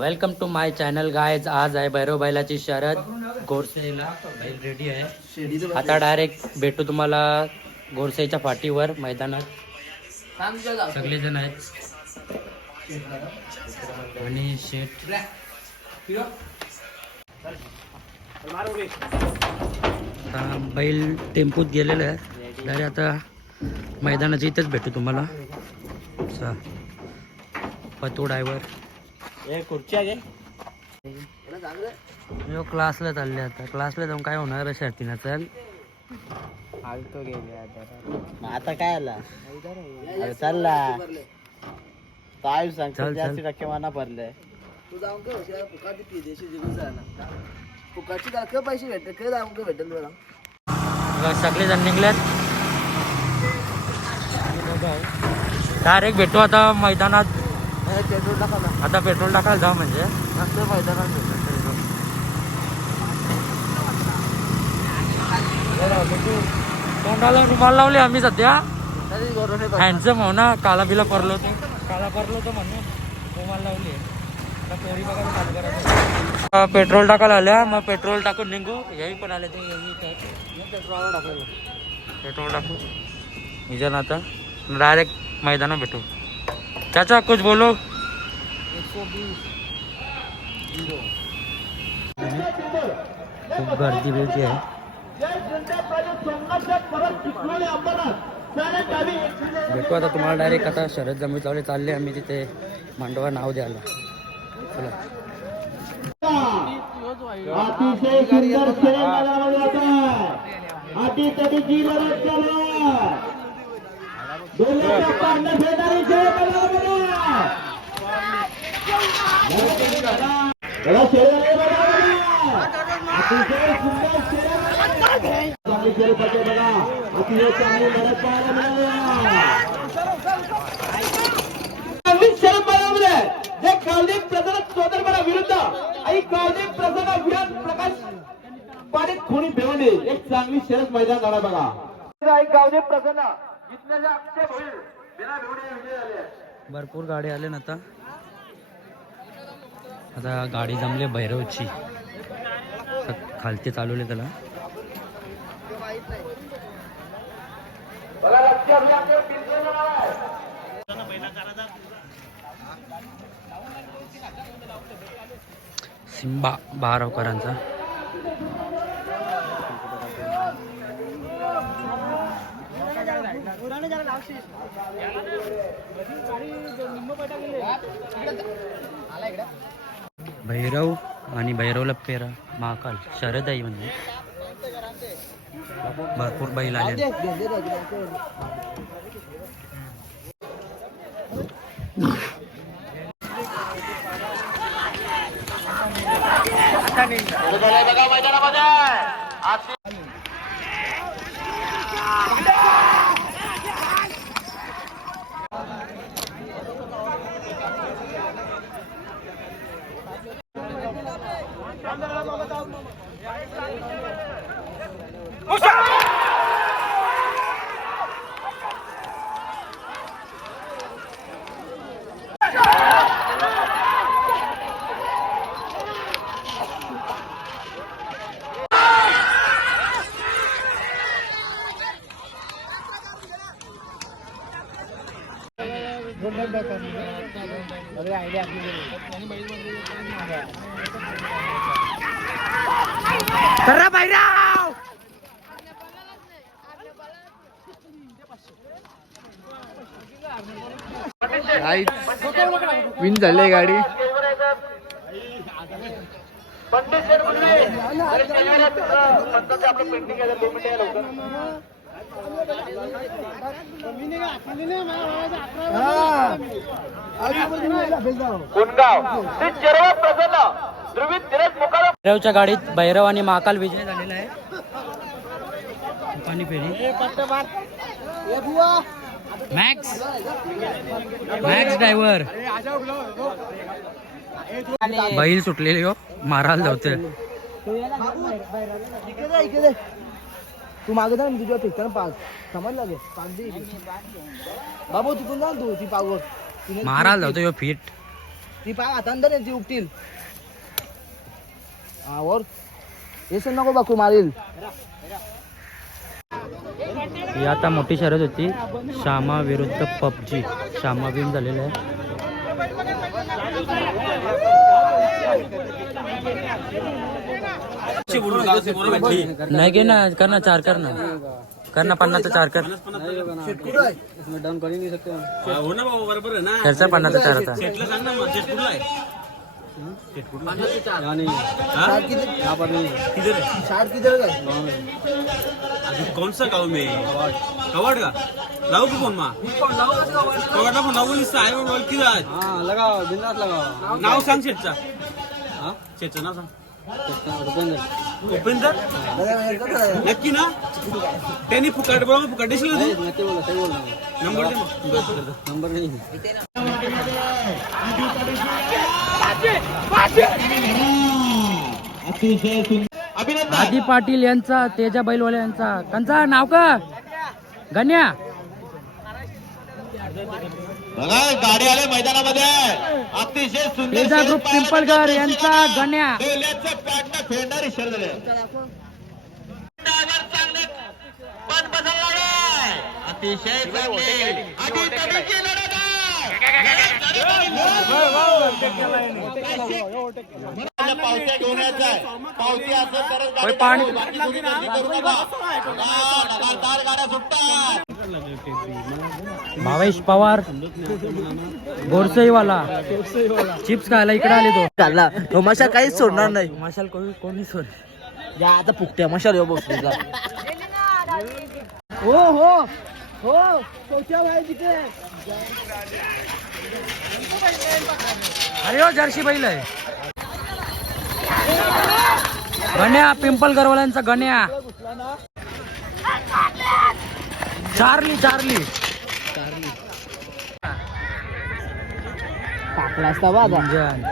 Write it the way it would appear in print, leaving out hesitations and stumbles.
Welcome to my channel guys. आज आहे भैरव बैलाची शरद गोरसेला. बैल रेडी आहे. आता डायरेक्ट भेटू तुम्हाला गोरसेच्या फाटीवर मैदानात. सगळेजण आहेत आणि शेट बैल टेम्पोत गेलेला आहे. डायरेक्ट आता मैदानाच्या इथेच भेटू तुम्हाला. पतू ड्रायव्हर क्लासला चालले. आता क्लासला जाऊन काय होणार शर्तीना. चल आता काय आला चालला काय सांग जास्ती टक्केवाना भरलाय तू जाऊन का फुकाची पिदेशी जिगून जायला फुकाची का पैसे भेटते काय जाऊन का भेटेल तुला. सगळेजण निघलेत. डायरेक्ट भेटू आता मैदानात. पेट्रोल टाका ना. आता पेट्रोल टाकायला जाऊ म्हणजे नसतं मैदानात तोंडाला रुमाल लावले आम्ही सध्या. हँडसम हो ना. काला बिला पडलो तो म्हणून रुमाल लावली. आता पोरी बघायला चालू करायचं. पेट्रोल टाकायला आल्या. मग पेट्रोल टाकून निघू. यही पण आले ते पेट्रोल टाकू निजन. आता डायरेक्ट मैदानात भेटू. चाचा कुछ बोलो. 120 खूप गर्दी बिर्दी आहे. भेटू आता तुम्हाला डायरेक्ट. आता शरद जमी चालले आम्ही तिथे मांडवा नाव द्यायला. चला अतिशय सुंदर खेळ मैदानामध्ये होत आहे. अटीतटीची लढत चालू आहे. दोन्हीच्या पारण्या खेळणारी खेळ मैदानामध्ये अतिशय सुंदर चांगली खेळ पडते बघा. अतिशय चांगली लढत पाहायला मिळाली. जे कालदीप प्रसन्न सोदरपणा विरुद्ध आणि कालदीप प्रसन्न विराट प्रकाश पाडीत खुणी भिवंडी एक चांगली शरद मैदान झाला बघा. कालदीप प्रसन्न जिंकण्याचा आक्षेप होईल. बिना भिवंडी विजय झाले. भरपूर गाडी आले ना. आता गाडी जमली भैरवची. खालते चालवले त्याला. सिंबा बारावकरांचा. भैरव आणि भैरवला पेरा महाकाल शरद आहे म्हणजे. भरपूर बैल आले. बघा मैदानामध्ये विन झाली गाडी. भैरवच्या गाडीत भैरव आणि महाकाल विजय झालेला आहे. पाणी फेरी मॅक्स ड्रायव्हर. बैल सुटलेले हो. मारायला जावते. तू मागे जा ना तुझ्या फिक्कर पाच समजला गे पाच दे बाबू तिकून जा तू ती पागवर मारायला जातो. फिट ती पाय आता अंदर ती उपटील हा वर येसन नको बाकू मारील. ही आता मोठी शर्यत होती श्यामा विरुद्ध पबजी. श्यामा विन झालेला आहे. नाही घे ना करना 4 करना 50 4 कर. खर्चा 50 4 आता. कौन सा गाँव में कवाड़ का लाओ की फोन मा कवाड़ फोन लाओ बोली साहेब बोल की आज लगाओ बिंदास लगाओ नाव सांग शेटचा शेटचा नाव सांग उपेंद्र नक्की ना त्यांनी फुकट बोला फुकट देशील नक्की बोला सही बोला नंबर दे नंबर नाही आदी पाटील यांचा तेजा बैलवाले यांचा त्यांचा नाव का गण्या. बघा गाडी आले मैदानामध्ये अतिशय सुंदर तेजा ग्रुप पिंपळगर यांचा गण्या. बेल्याचं पॅटनं फेडणारी शर्यत आहे. अतिशय चांगली आधी तगडीची लढत आहे. पावत्या घेऊन यायचा पावती असं करत होय, पाणी बाकी कोणी गर्दी करू नका. लगातार गाड्या सुटतात. भावेश पवार गोरसईवाला चिप्स खायला इकडे आले तो. चालला तो मशा काहीच सोडणार नाही. मशाल कोणी सोड. या आता फुकट्या मशाल येऊ बघ तुझा. हो हो हो शौच्या भाई तिकडे अरे हो जर्सी बैल आहे. गण्या पिंपळगरवाल्यांचा गण्या. चार्ली टाकला असता बा आता. इंजन.